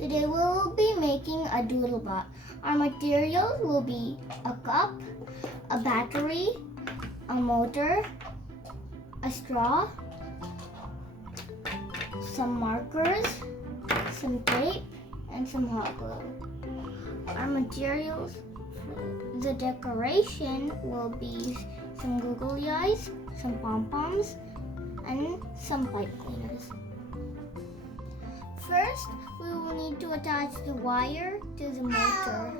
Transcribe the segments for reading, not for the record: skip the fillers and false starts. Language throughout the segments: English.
Today we will be making a doodle bot. Our materials will be a cup, a battery, a motor, a straw, some markers, some tape, and some hot glue. Our materials for the decoration will be some googly eyes, some pom-poms, and some pipe cleaners. First, we will need to attach the wire to the motor.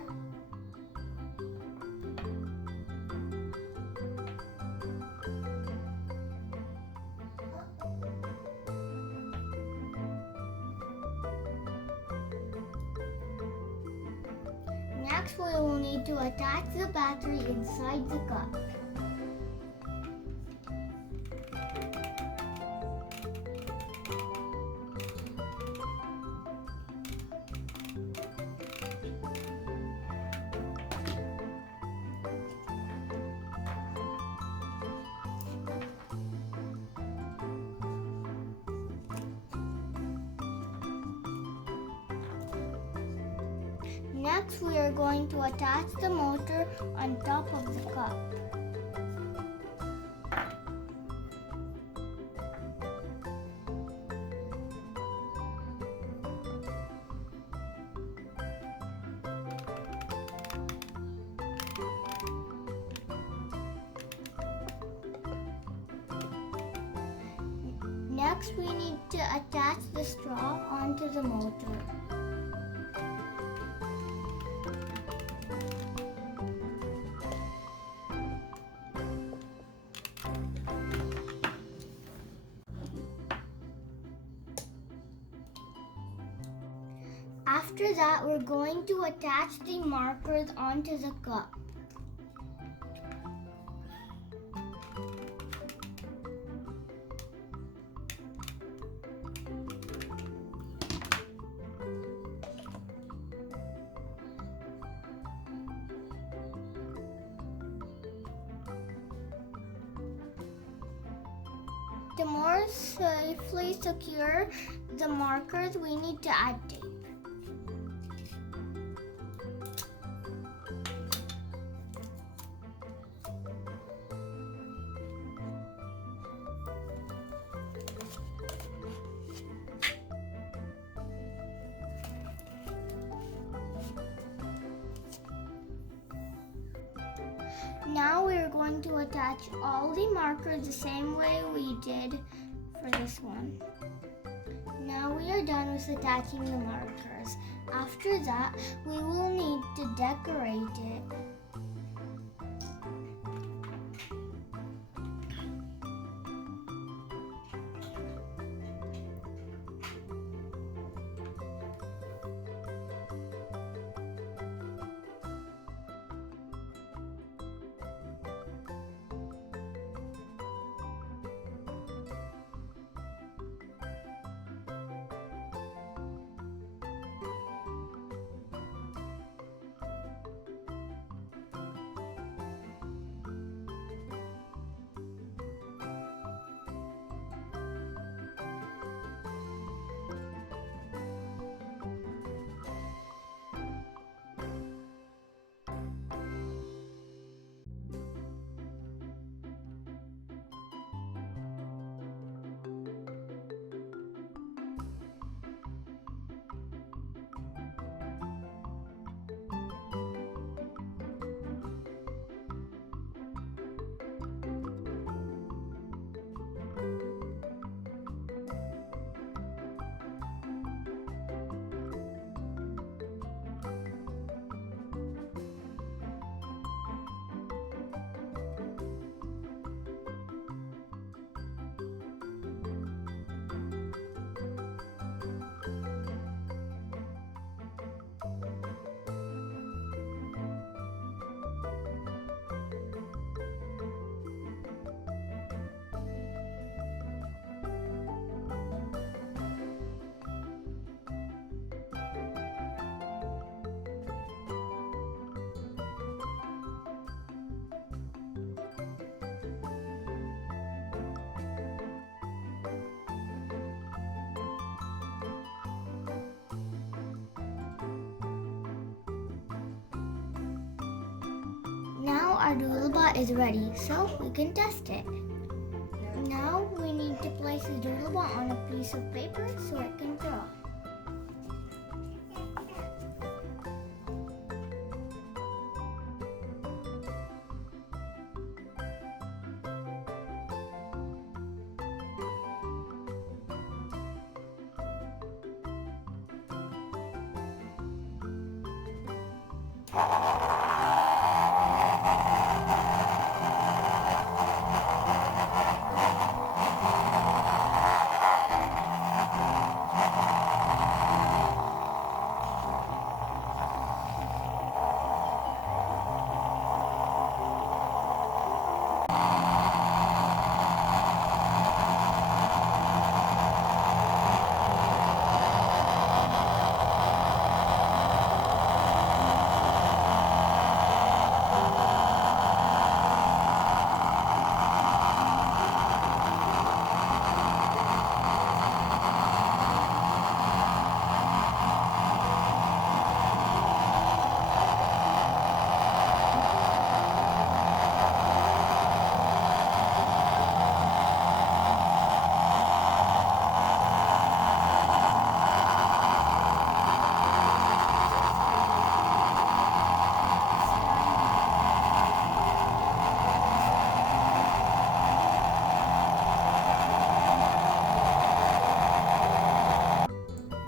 Next, we will need to attach the battery inside the cup. Next, we are going to attach the motor on top of the cup. Next, we need to attach the straw onto the motor. After that, we're going to attach the markers onto the cup. To more safely secure the markers, we need to add tape. Now we are going to attach all the markers the same way we did for this one. Now we are done with attaching the markers. After that, we will need to decorate it. our Doodlebot is ready, so we can test it. Now we need to place the Doodlebot on a piece of paper so it can draw.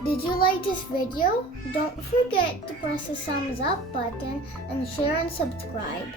Did you like this video? Don't forget to press the thumbs up button and share and subscribe.